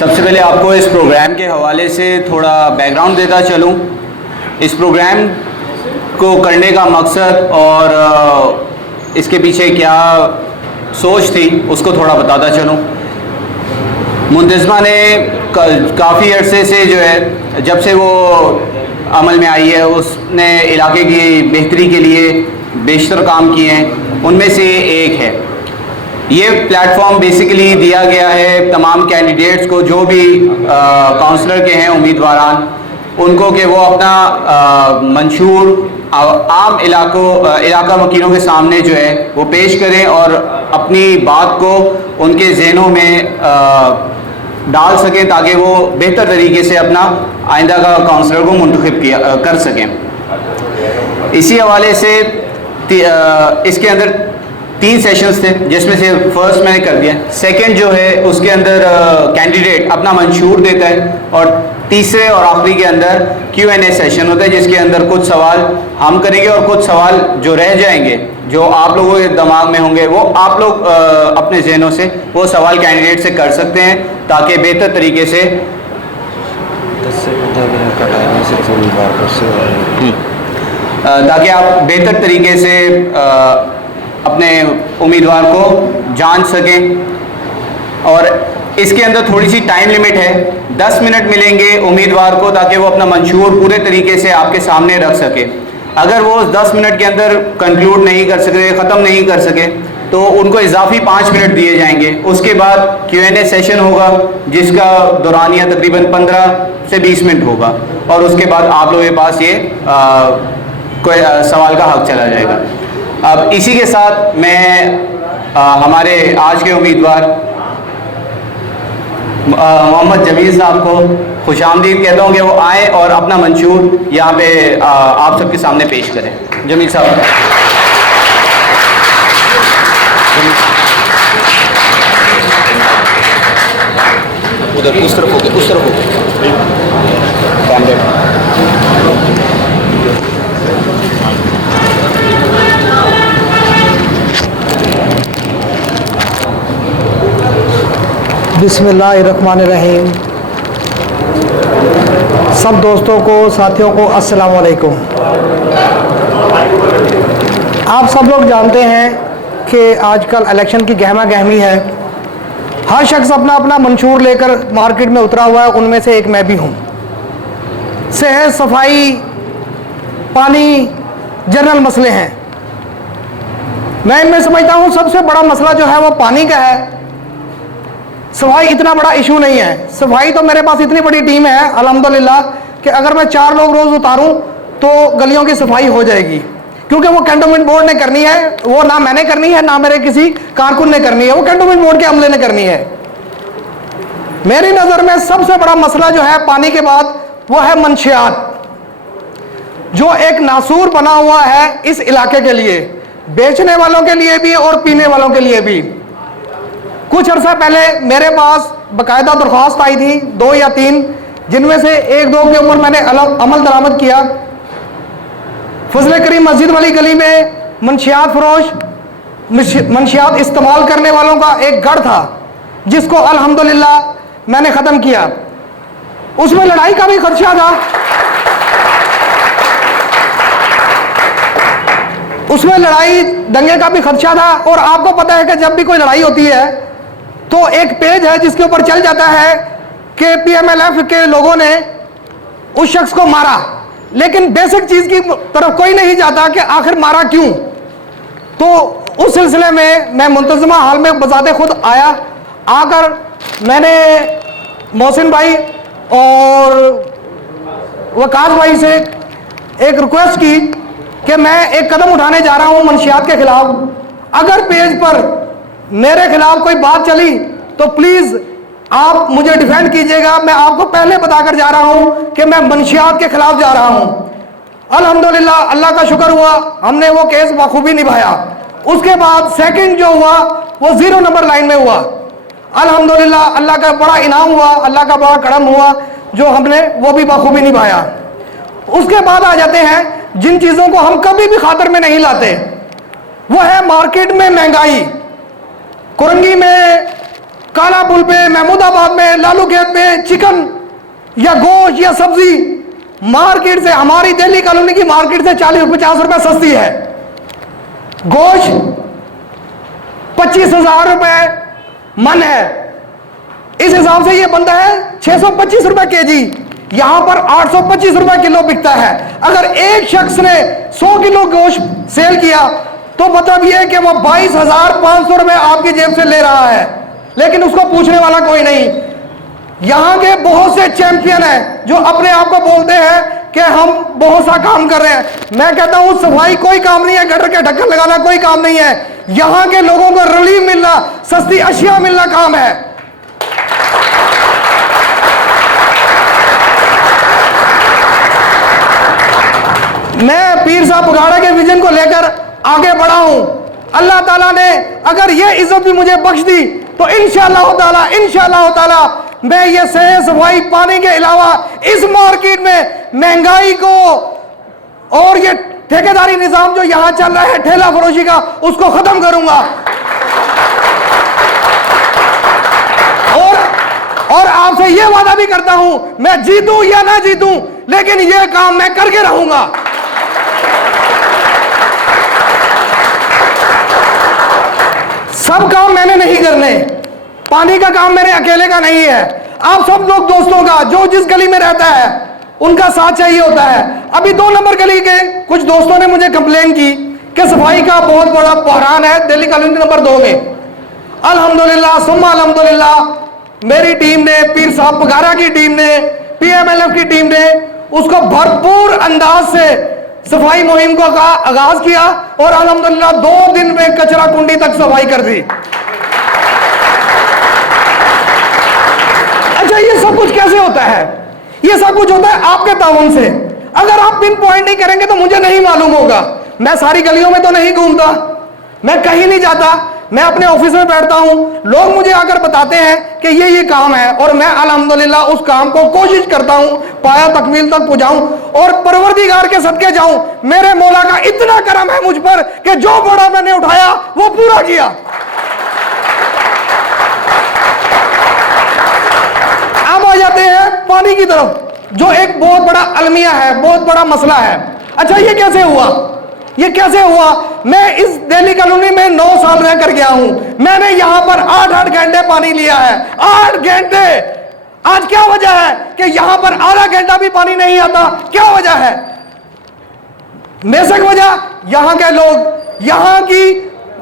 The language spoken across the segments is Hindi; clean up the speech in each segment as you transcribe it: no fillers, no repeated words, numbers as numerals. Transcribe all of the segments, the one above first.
सबसे पहले आपको इस प्रोग्राम के हवाले से थोड़ा बैकग्राउंड देता चलूँ। इस प्रोग्राम को करने का मकसद और इसके पीछे क्या सोच थी उसको थोड़ा बताता चलूँ। मुंतज़िमा ने काफ़ी अरसे से जो है, जब से वो अमल में आई है, उसने इलाके की बेहतरी के लिए बेशतर काम किए हैं। उनमें से एक है ये प्लेटफॉर्म बेसिकली दिया गया है तमाम कैंडिडेट्स को, जो भी काउंसलर के हैं उम्मीदवारान, उनको कि वो अपना मंशूर आम इलाका वकीलों के सामने जो है वो पेश करें और अपनी बात को उनके जहनों में डाल सकें ताकि वो बेहतर तरीके से अपना आइंदा का काउंसलर को मुंतखब कर सकें। इसी हवाले से इसके अंदर 3 सेशंस थे, जिसमें से फर्स्ट मैंने कर दिया। सेकंड जो है उसके अंदर कैंडिडेट अपना मंशूर देता है और तीसरे और आखिरी के अंदर Q&A सेशन होता है, जिसके अंदर कुछ सवाल हम करेंगे और कुछ सवाल जो रह जाएंगे, जो आप लोगों के दिमाग में होंगे, वो आप लोग अपने जहनों से वो सवाल कैंडिडेट से कर सकते हैं ताकि बेहतर तरीके से ताकि आप बेहतर तरीके से अपने उम्मीदवार को जान सकें। और इसके अंदर थोड़ी सी टाइम लिमिट है, 10 मिनट मिलेंगे उम्मीदवार को ताकि वो अपना मंशूर पूरे तरीके से आपके सामने रख सके। अगर वो 10 मिनट के अंदर कंक्लूड नहीं कर सके, ख़त्म नहीं कर सके, तो उनको इजाफी 5 मिनट दिए जाएंगे। उसके बाद Q&A सेशन होगा, जिसका दौरानिया तकरीबन 15 से 20 मिनट होगा और उसके बाद आप लोगों के पास ये कोई सवाल का हक चला जाएगा। अब इसी के साथ मैं हमारे आज के उम्मीदवार मोहम्मद जमील साहब को खुशामदीद कहता हूँ कि वो आए और अपना मंशूर यहाँ पे आप सबके सामने पेश करें। जमील साहब। उधर उस तरफ हो, उस तरफ हो कैमरे। बिस्मिल्लाहिर्रहमानिर्रहीम। सब दोस्तों को, साथियों को अस्सलाम वालेकुम। आप सब लोग जानते हैं कि आजकल इलेक्शन की गहमा गहमी है। हर शख्स अपना अपना मंशूर लेकर मार्केट में उतरा हुआ है, उनमें से एक मैं भी हूँ। सेहत, सफाई, पानी जनरल मसले हैं। मैं इनमें समझता हूँ सबसे बड़ा मसला जो है वो पानी का है। सफाई इतना बड़ा इशू नहीं है। सफाई तो मेरे पास इतनी बड़ी टीम है अल्हम्दुलिल्लाह कि अगर मैं 4 लोग रोज़ उतारूं तो गलियों की सफाई हो जाएगी, क्योंकि वो कैंटोनमेंट बोर्ड ने करनी है। वो ना मैंने करनी है, ना मेरे किसी कारकुन ने करनी है, वो कैंटोनमेंट बोर्ड के अमले ने करनी है। मेरी नज़र में सबसे बड़ा मसला जो है पानी के बाद वो है मंशियात, जो एक नासूर बना हुआ है इस इलाके के लिए, बेचने वालों के लिए भी और पीने वालों के लिए भी। कुछ अर्सा पहले मेरे पास बाकायदा दरख्वास्त आई थी 2 या 3, जिनमें से 1-2 के ऊपर मैंने अमल दरामद किया। फजल करीम मस्जिद वाली गली में मंशियात फरोश, मंशियात इस्तेमाल करने वालों का एक गढ़ था, जिसको अल्हम्दुलिल्लाह मैंने ख़त्म किया। उसमें लड़ाई का भी खदशा था, उसमें लड़ाई दंगे का भी खदशा था। और आपको पता है कि जब भी कोई लड़ाई होती है तो एक पेज है जिसके ऊपर चल जाता है कि PMLF के लोगों ने उस शख्स को मारा, लेकिन बेसिक चीज की तरफ कोई नहीं जाता कि आखिर मारा क्यों। तो उस सिलसिले में मैं मुंतज़िमा हाल में बजाते खुद आया। आकर मैंने मोहसिन भाई और वकास भाई से एक रिक्वेस्ट की कि मैं एक कदम उठाने जा रहा हूं मंशियात के खिलाफ। अगर पेज पर मेरे खिलाफ कोई बात चली तो प्लीज आप मुझे डिफेंड कीजिएगा। मैं आपको पहले बताकर जा रहा हूं कि मैं मंशियात के खिलाफ जा रहा हूं। अल्हम्दुलिल्लाह, अल्लाह का शुक्र हुआ, हमने वो केस बखूबी निभाया। उसके बाद सेकंड जो हुआ वो 0 नंबर लाइन में हुआ। अल्हम्दुलिल्लाह, अल्लाह का बड़ा इनाम हुआ, अल्लाह का बड़ा करम हुआ, जो हमने वो भी बखूबी निभाया। उसके बाद आ जाते हैं जिन चीजों को हम कभी भी खातर में नहीं लाते, वो है मार्केट में महंगाई। कुरंगी में काला पुल पे, महमूदाबाद में, लालू खेत में चिकन या गोश्त या सब्जी मार्केट से, हमारी दिल्ली कॉलोनी की मार्केट से 40-50 रुपए सस्ती है। गोश्त 25,000 रुपए मन है, इस हिसाब से ये बनता है 625 रुपए केजी। यहां पर 825 रुपए किलो बिकता है। अगर एक शख्स ने 100 किलो गोश्त सेल किया तो मतलब ये कि वो 22,500 रुपए आपकी जेब से ले रहा है, लेकिन उसको पूछने वाला कोई नहीं। यहां के बहुत से चैंपियन हैं जो अपने आप को बोलते हैं कि हम बहुत सा काम कर रहे हैं। मैं कहता हूं सफाई कोई काम नहीं है, गटर के ढक्कन लगाना कोई काम नहीं है। यहां के लोगों को रिलीफ मिलना, सस्ती अशिया मिलना काम है। मैं पीर साहब बगाड़ा के विजन को लेकर आगे बढ़ा हूं। अल्लाह ताला ने अगर ये इज्जत भी मुझे बख्श दी तो इंशाअल्लाह ताला मैं ये सेहत सफाई पानी के अलावा इस मार्केट में महंगाई को और ये ठेकेदारी निजाम जो यहां चल रहा है ठेला फरोशी का, उसको खत्म करूंगा। और आपसे ये वादा भी करता हूं, मैं जीतूं या ना जीतूं, लेकिन ये काम मैं करके रहूंगा। सब काम मैंने नहीं करने, पानी का काम मेरे अकेले का नहीं है, आप सब लोग दोस्तों का, जो जिस गली में रहता है उनका साथ चाहिए होता है। अभी 2 नंबर गली के कुछ दोस्तों ने मुझे कंप्लेन की कि सफाई का बहुत बड़ा बहरान है दिल्ली कॉलोनी नंबर 2 में। अल्हम्दुलिल्लाह सुम्मा अल्हम्दुलिल्लाह मेरी टीम ने, पीर साहब बगाड़ा की टीम ने, PMLF की टीम ने उसको भरपूर अंदाज से सफाई मुहिम को आगाज किया और अल्हम्दुलिल्लाह 2 दिन में कचरा कुंडी तक सफाई कर दी। अच्छा, ये सब कुछ कैसे होता है? ये सब कुछ होता है आपके ताउन से। अगर आप पिन पॉइंट नहीं करेंगे तो मुझे नहीं मालूम होगा। मैं सारी गलियों में तो नहीं घूमता, मैं कहीं नहीं जाता, मैं अपने ऑफिस में बैठता हूं, लोग मुझे आकर बताते हैं कि ये काम है और मैं अल्हम्दुलिल्लाह उस काम को कोशिश करता हूं पाया तकमील तक पहुंचाऊं और परवरदिगार के सदके जाऊं। मेरे मौला का इतना करम है मुझ पर कि जो बड़ा मैंने उठाया वो पूरा किया। अब आ जाते हैं पानी की तरफ, जो एक बहुत बड़ा अलमिया है, बहुत बड़ा मसला है। अच्छा, ये कैसे हुआ? ये कैसे हुआ? मैं इस दिल्ली कॉलोनी में 9 साल रहकर गया हूं, मैंने यहां पर 8-8 घंटे पानी लिया है। 8 घंटे। आज क्या वजह है कि यहां पर आधा घंटा भी पानी नहीं आता? क्या वजह है? बेशक वजह यहां के लोग, यहां की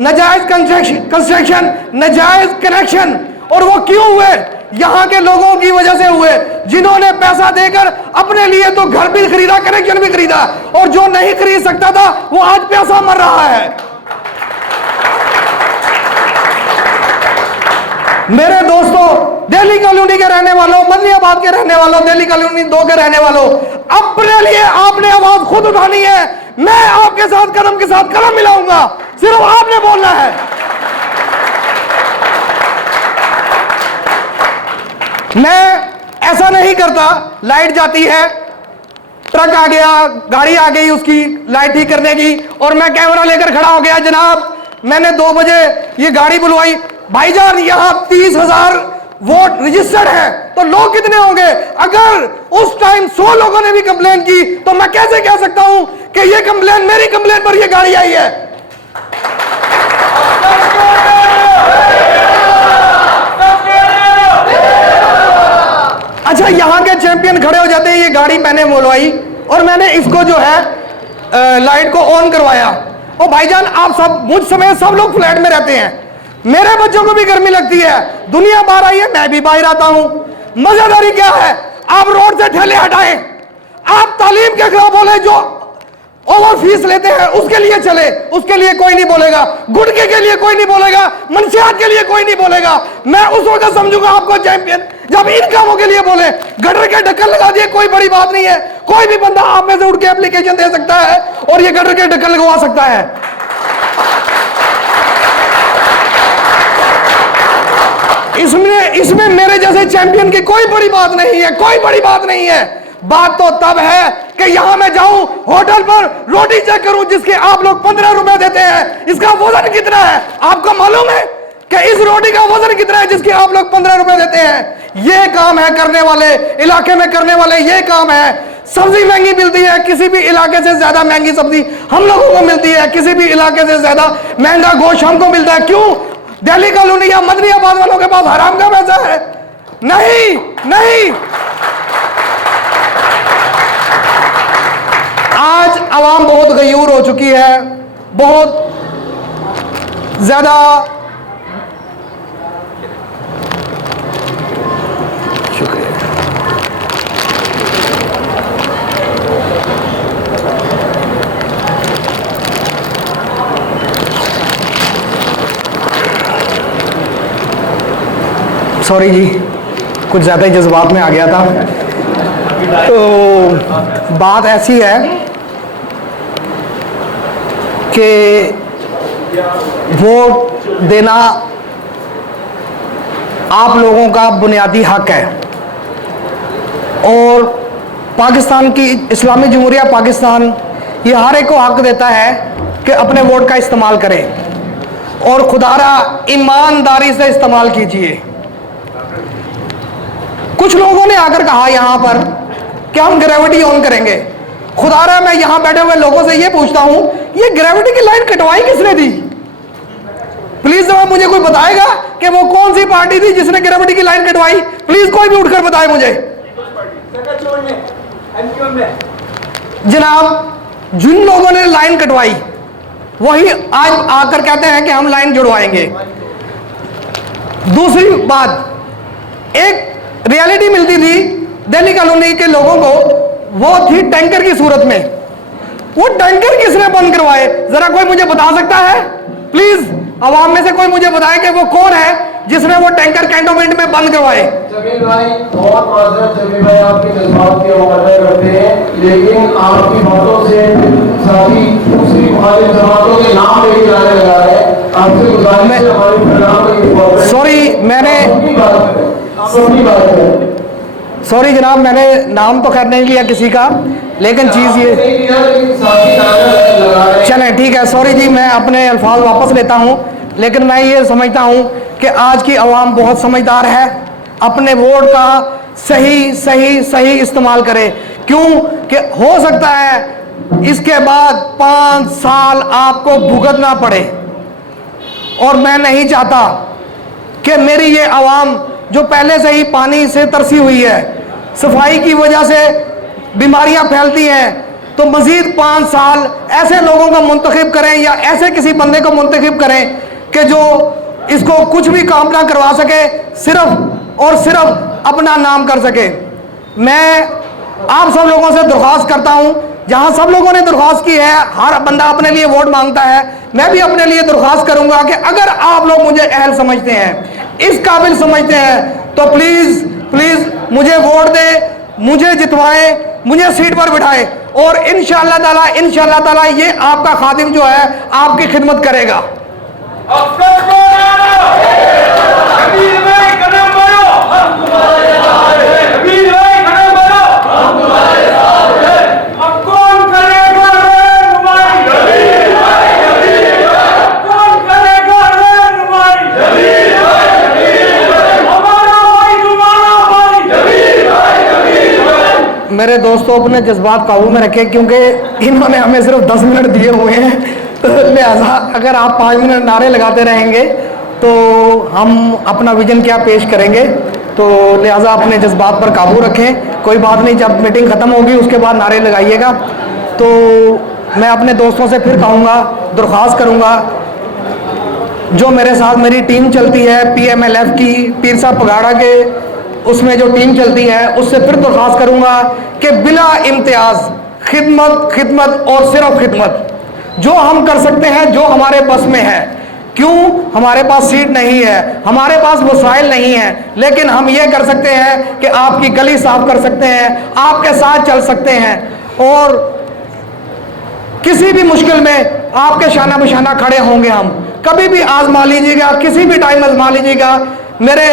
नाजायज कंस्ट्रक्शन, नाजायज कनेक्शन, और वो क्यों हुए? यहां के लोगों की वजह से हुए, जिन्होंने पैसा देकर अपने लिए तो घर भी खरीदा, कनेक्शन भी खरीदा, और जो नहीं खरीद सकता था वो आज प्यासा मर रहा है। मेरे दोस्तों, दिल्ली कॉलोनी के रहने वालों, मदनियाबाद के रहने वालों, दिल्ली कॉलोनी 2 के रहने वालों, अपने लिए आपने आवाज खुद उठानी है। मैं आपके साथ कदम के साथ कदम मिलाऊंगा, सिर्फ आपने बोलना है। मैं ऐसा नहीं करता, लाइट जाती है, ट्रक आ गया, गाड़ी आ गई उसकी लाइट ठीक करने की, और मैं कैमरा लेकर खड़ा हो गया, जनाब मैंने 2 बजे ये गाड़ी बुलवाई, भाईजान यहां 30,000 वोट रजिस्टर्ड है, तो लोग कितने होंगे? अगर उस टाइम 100 लोगों ने भी कंप्लेन की तो मैं कैसे कह सकता हूं कि ये कंप्लेन, मेरी कंप्लेन पर ये गाड़ी आई है? अच्छा, यहां के चैंपियन खड़े हो जाते हैं, ये गाड़ी मैंने बुलवाई और मैंने इसको जो है लाइट को ऑन करवाया। ओ भाईजान, आप सब मुझ समेत सब लोग फ्लैट में रहते हैं, मेरे बच्चों को भी गर्मी लगती है, दुनिया बाहर आई है, मैं भी बाहर आता हूं। मजेदारी क्या है? आप रोड से ठेले हटाएं, आप तालीम के खिलाफ बोले, जो ओवर फीस लेते हैं उसके लिए चले, उसके लिए कोई नहीं बोलेगा, गुटके के लिए कोई नहीं बोलेगा, मंशियात के लिए कोई नहीं बोलेगा। मैं उस वक्त समझूंगा आपको चैंपियन जब इन कामों के लिए बोले। गटर के ढक्कन लगा दिए, कोई बड़ी बात नहीं है, कोई भी बंदा आप में से उठ के एप्लीकेशन दे सकता है और ये गटर के ढक्कन लगवा सकता है। इसमें मेरे जैसे चैंपियन की कोई बड़ी बात नहीं है, कोई बड़ी बात नहीं है। बात तो तब है कि यहां मैं जाऊं होटल पर रोटी चेक करूं जिसके आप लोग 15 रुपए देते हैं, इसका वजन कितना है आपको मालूम है? कि इस रोटी का वजन कितना है जिसके आप लोग 15 रुपए देते हैं? ये काम है करने वाले, इलाके में करने वाले, ये काम है। सब्जी महंगी मिलती है, किसी भी इलाके से ज्यादा महंगी सब्जी हम लोगों को मिलती है, किसी भी इलाके से ज्यादा महंगा गोश्त हमको मिलता है। क्यों? दिल्ली कॉलोनी या मदनियाबाद वालों के पास हराम का पैसा है? नहीं नहीं। आज आवाम बहुत गयूर हो चुकी है, बहुत ज्यादा शुक्रिया। सॉरी जी, कुछ ज़्यादा ही जज्बात में आ गया था। तो बात ऐसी है कि वोट देना आप लोगों का बुनियादी हक है और पाकिस्तान की इस्लामी जमहूरिया पाकिस्तान ये हर एक को हक देता है कि अपने वोट का इस्तेमाल करें और खुदारा ईमानदारी से इस्तेमाल कीजिए। कुछ लोगों ने आकर कहा यहां पर कि हम ग्रेविटी ऑन करेंगे। खुदारा मैं यहां बैठे हुए लोगों से ये पूछता हूं, ये ग्रेविटी की लाइन कटवाई किसने दी? प्लीज जरा मुझे कोई बताएगा कि वो कौन सी पार्टी थी जिसने ग्रेविटी की लाइन कटवाई? प्लीज कोई भी उठकर बताए मुझे। जनाब, जिन लोगों ने लाइन कटवाई वही आज आकर कहते हैं कि हम लाइन जुड़वाएंगे। दूसरी बात, एक रियलिटी मिलती थी दिल्ली कॉलोनी के लोगों को, वो थी टैंकर की सूरत में। वो टैंकर किसने बंद करवाए? जरा कोई मुझे बता सकता है? प्लीज आवाम में से कोई मुझे बताए कि वो कौन है जिसने वो टैंकर कैंटोनमेंट में बंद करवाए? जमील भाई, बहुत माजरत जमील भाई, आपके जज्बात की हम कदर करते हैं, लेकिन आपकी बातों से साथी दूसरी मुखालिफ जमातों के नाम लेके जाने लगा है। आपसे गुजारिश है हमारे प्रोग्राम में सॉरी, मैंने सॉरी जनाब, मैंने नाम तो खैर नहीं लिया किसी का, लेकिन चीज़ ये चलें ठीक है। सॉरी जी, मैं अपने अल्फाज वापस लेता हूँ, लेकिन मैं ये समझता हूँ कि आज की आवाम बहुत समझदार है, अपने वोट का सही सही सही इस्तेमाल करे। क्यों कि हो सकता है इसके बाद 5 साल आपको भुगतना पड़े और मैं नहीं चाहता कि मेरी ये आवाम जो पहले से ही पानी से तरसी हुई है, सफाई की वजह से बीमारियां फैलती हैं, तो मजीद 5 साल ऐसे लोगों को मुंतखब करें या ऐसे किसी बंदे को मुंतखब करें कि जो इसको कुछ भी काम ना करवा सके, सिर्फ और सिर्फ अपना नाम कर सके। मैं आप सब लोगों से दरख्वास्त करता हूं, जहां सब लोगों ने दरख्वास्त की है, हर बंदा अपने लिए वोट मांगता है, मैं भी अपने लिए दरख्वास्त करूंगा कि अगर आप लोग मुझे अहल समझते हैं, इस काबिल समझते हैं, तो प्लीज प्लीज मुझे वोट दे, मुझे जितवाएं, मुझे सीट पर बिठाएं और इंशाअल्लाह ताला ये आपका खादिम जो है आपकी खिदमत करेगा। मेरे दोस्तों, अपने जज्बात काबू में रखें क्योंकि इन्होंने हमें सिर्फ 10 मिनट दिए हुए हैं, तो लिहाजा अगर आप 5 मिनट नारे लगाते रहेंगे तो हम अपना विजन क्या पेश करेंगे। तो लिहाजा अपने जज्बात पर काबू रखें। कोई बात नहीं, जब मीटिंग ख़त्म होगी उसके बाद नारे लगाइएगा। तो मैं अपने दोस्तों से फिर कहूँगा, दरख्वास्त करूँगा, जो मेरे साथ मेरी टीम चलती है PMLF की, पीर साहब पगाड़ा के उसमें जो टीम चलती है, उससे फिर दरख्वास्त करूँगा कि बिला इम्तियाज़ खिदमत खिदमत और सिर्फ खिदमत जो हम कर सकते हैं, जो हमारे बस में है। क्यों? हमारे पास सीट नहीं है, हमारे पास वसाइल नहीं है, लेकिन हम ये कर सकते हैं कि आपकी गली साफ कर सकते हैं, आपके साथ चल सकते हैं और किसी भी मुश्किल में आपके शाना बशाना खड़े होंगे। हम कभी भी आजमा लीजिएगा, किसी भी टाइम आजमा लीजिएगा। मेरे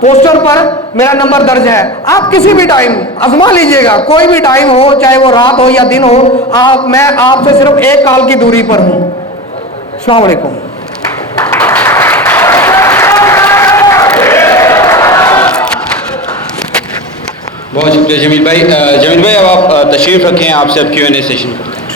पोस्टर पर मेरा नंबर दर्ज है, आप किसी भी टाइम आजमा लीजिएगा, कोई भी टाइम हो, चाहे वो रात हो या दिन हो, मैं आपसे सिर्फ एक कॉल की दूरी पर हूँ। अस्सलाम वालेकुम। बहुत शुक्रिया जमील भाई। जमील भाई अब आप तशरीफ़ रखें, आपसे अब Q&A सेशन करते हैं।